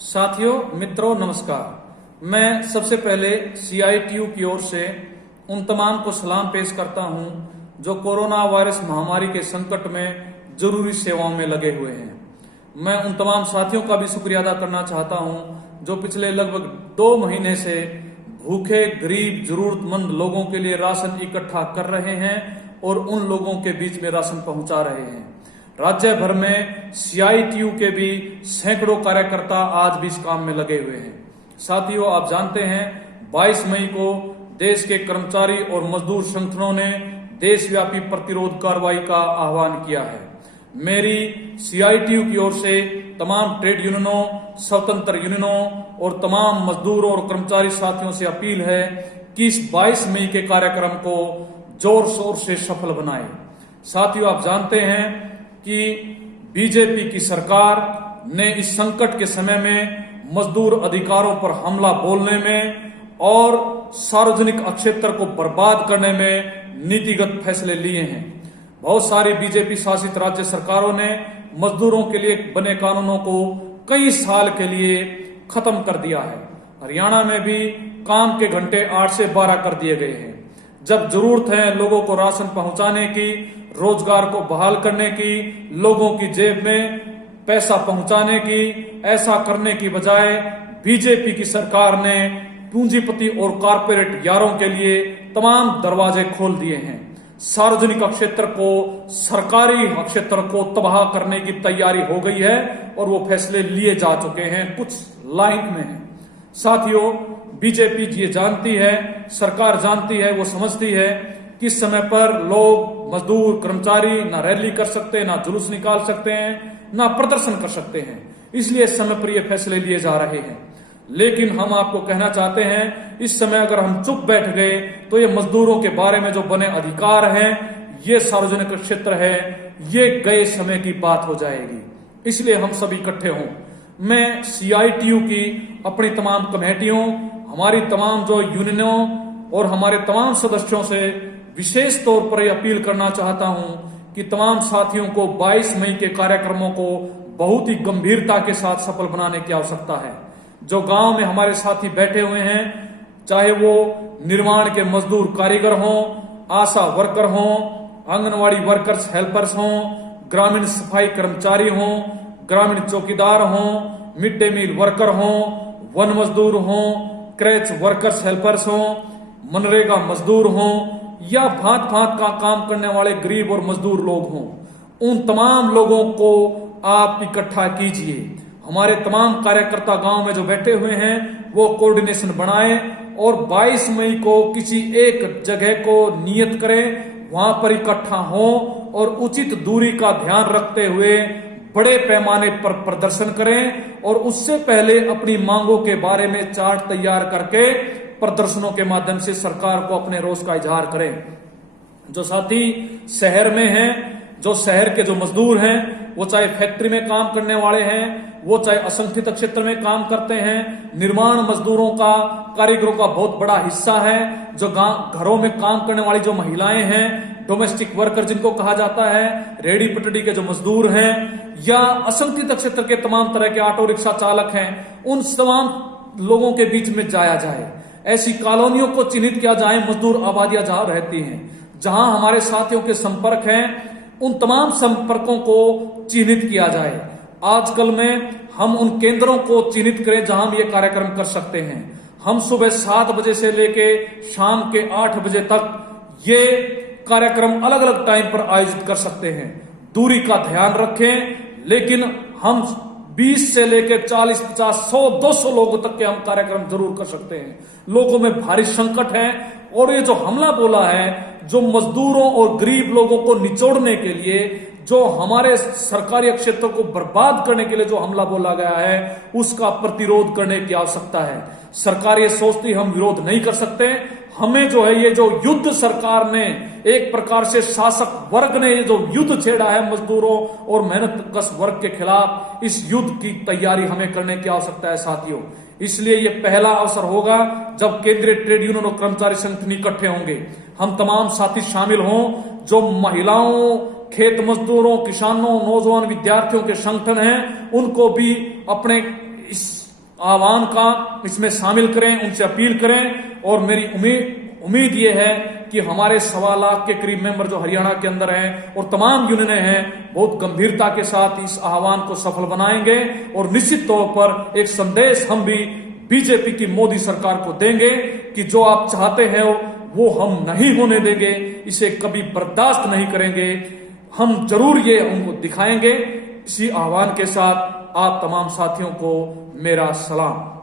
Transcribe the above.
साथियों, मित्रों, नमस्कार। मैं सबसे पहले CITU की ओर से उन तमाम को सलाम पेश करता हूं जो कोरोना वायरस महामारी के संकट में जरूरी सेवाओं में लगे हुए हैं। मैं उन तमाम साथियों का भी शुक्रिया अदा करना चाहता हूं जो पिछले लगभग 2 महीने से भूखे, गरीब, जरूरतमंद लोगों के लिए राशन इकट्ठा कर रहे हैं और उन लोगों के बीच में राशन पहुंचा रहे हैं। राज्य भर में CITU के भी सैकड़ों कार्यकर्ता आज भी इस काम में लगे हुए हैं। साथियों, आप जानते हैं 22 मई को देश के कर्मचारी और मजदूर संगठनों ने देशव्यापी प्रतिरोध कार्रवाई का आह्वान किया है। मेरी CITU की ओर से तमाम ट्रेड यूनियनों, स्वतंत्र यूनियनों और तमाम मजदूरों और कर्मचारी साथियों से अपील है कि इस 22 मई के कार्यक्रम को जोर शोर से सफल बनाएं। साथियों, आप जानते हैं कि बीजेपी की सरकार ने इस संकट के समय में मजदूर अधिकारों पर हमला बोलने में और सार्वजनिक क्षेत्र को बर्बाद करने में नीतिगत फैसले लिए हैं। बहुत सारी बीजेपी शासित राज्य सरकारों ने मजदूरों के लिए बने कानूनों को कई साल के लिए खत्म कर दिया है। हरियाणा में भी काम के घंटे 8 से 12 कर दिए गए हैं। जब जरूरत है लोगों को राशन पहुंचाने की, रोजगार को बहाल करने की, लोगों की जेब में पैसा पहुंचाने की, ऐसा करने की बजाय बीजेपी की सरकार ने पूंजीपति और कॉरपोरेट यारों के लिए तमाम दरवाजे खोल दिए हैं। सार्वजनिक क्षेत्र को, सरकारी क्षेत्र को तबाह करने की तैयारी हो गई है और वो फैसले लिए जा चुके हैं, कुछ लाइन में है। साथियों, बीजेपी ये जानती है, सरकार जानती है, वो समझती है कि इस समय पर लोग, मजदूर, कर्मचारी ना रैली कर सकते हैं, ना जुलूस निकाल सकते हैं, ना प्रदर्शन कर सकते हैं। इसलिए इस समय पर ये फैसले लिए जा रहे हैं। लेकिन हम आपको कहना चाहते हैं, इस समय अगर हम चुप बैठ गए तो ये मजदूरों के बारे में जो बने अधिकार हैं, ये सार्वजनिक क्षेत्र है, ये गए समय की बात हो जाएगी। इसलिए हम सब इकट्ठे हों। मैं CITU की अपनी तमाम कमेटियों, हमारी तमाम जो यूनियनों और हमारे तमाम सदस्यों से विशेष तौर पर यह अपील करना चाहता हूं कि तमाम साथियों को 22 मई के कार्यक्रमों को बहुत ही गंभीरता के साथ सफल बनाने की आवश्यकता है। जो गांव में हमारे साथी बैठे हुए हैं, चाहे वो निर्माण के मजदूर कारीगर हों, आशा वर्कर हों, आंगनवाड़ी वर्कर्स हेल्पर्स हों, ग्रामीण सफाई कर्मचारी हों, ग्रामीण चौकीदार हों, मिड डे मील वर्कर हों, वन मजदूर हों, क्रैच वर्कर्स हेल्पर्स हों, मनरेगा मजदूर हों या भांत भांत का काम करने वाले गरीब और मजदूर लोग हों, उन तमाम लोगों को आप इकट्ठा कीजिए। हमारे तमाम कार्यकर्ता गांव में जो बैठे हुए हैं वो कोऑर्डिनेशन बनाएं और 22 मई को किसी एक जगह को नियत करें, वहां पर इकट्ठा हों और उचित दूरी का ध्यान रखते हुए बड़े पैमाने पर प्रदर्शन करें और उससे पहले अपनी मांगों के बारे में चार्ट तैयार करके प्रदर्शनों के माध्यम से सरकार को अपने रोष का इजहार करें। जो साथी शहर में हैं, जो शहर के जो मजदूर हैं, वो चाहे फैक्ट्री में काम करने वाले हैं, वो चाहे असंगठित क्षेत्र में काम करते हैं, निर्माण मजदूरों का, कारीगरों का बहुत बड़ा हिस्सा है। जो घरों में काम करने वाली जो महिलाएं हैं, डोमेस्टिक वर्कर जिनको कहा जाता है, रेडी पटड़ी के जो मजदूर हैं या असंगठित क्षेत्र के तमाम तरह के ऑटो रिक्शा चालक हैं, उन तमाम लोगों के बीच में जाया जाए। ऐसी कॉलोनियों को चिन्हित किया जाए, मजदूर आबादियां जहां रहती हैं, जहां हमारे साथियों के संपर्क हैं, उन तमाम संपर्कों को चिन्हित किया जाए। आजकल में हम उन केंद्रों को चिन्हित करें जहां हम ये कार्यक्रम कर सकते हैं। हम सुबह 7 बजे से लेके शाम के 8 बजे तक ये कार्यक्रम अलग अलग टाइम पर आयोजित कर सकते हैं। दूरी का ध्यान रखें, लेकिन हम 20 से लेकर 40, 50, 100, 200 लोगों तक के हम कार्यक्रम जरूर कर सकते हैं। लोगों में भारी संकट है और ये जो हमला बोला है, जो मजदूरों और गरीब लोगों को निचोड़ने के लिए, जो हमारे सरकारी क्षेत्रों को बर्बाद करने के लिए जो हमला बोला गया है, उसका प्रतिरोध करने की आवश्यकता है। सरकार ये सोचती हम विरोध नहीं कर सकते। हमें जो है, ये जो युद्ध सरकार ने, एक प्रकार से शासक वर्ग ने ये जो युद्ध छेड़ा है मजदूरों और मेहनतकश वर्ग के खिलाफ, इस युद्ध की तैयारी हमें करने की आवश्यकता है साथियों। इसलिए ये पहला अवसर होगा जब केंद्रीय ट्रेड यूनियन और कर्मचारी संगठन इकट्ठे होंगे। हम तमाम साथी शामिल हों, जो महिलाओं, खेत मजदूरों, किसानों, नौजवान विद्यार्थियों के संगठन हैं, उनको भी अपने इस आह्वान का इसमें शामिल करें, उनसे अपील करें। और मेरी उम्मीद ये है कि हमारे 1.25 लाख के करीब मेंबर जो हरियाणा के अंदर हैं और तमाम यूनियनें हैं, बहुत गंभीरता के साथ इस आह्वान को सफल बनाएंगे और निश्चित तौर पर एक संदेश हम भी बीजेपी की मोदी सरकार को देंगे कि जो आप चाहते हैं वो हम नहीं होने देंगे, इसे कभी बर्दाश्त नहीं करेंगे। हम जरूर ये उनको दिखाएंगे। इसी आह्वान के साथ आप तमाम साथियों को मेरा सलाम।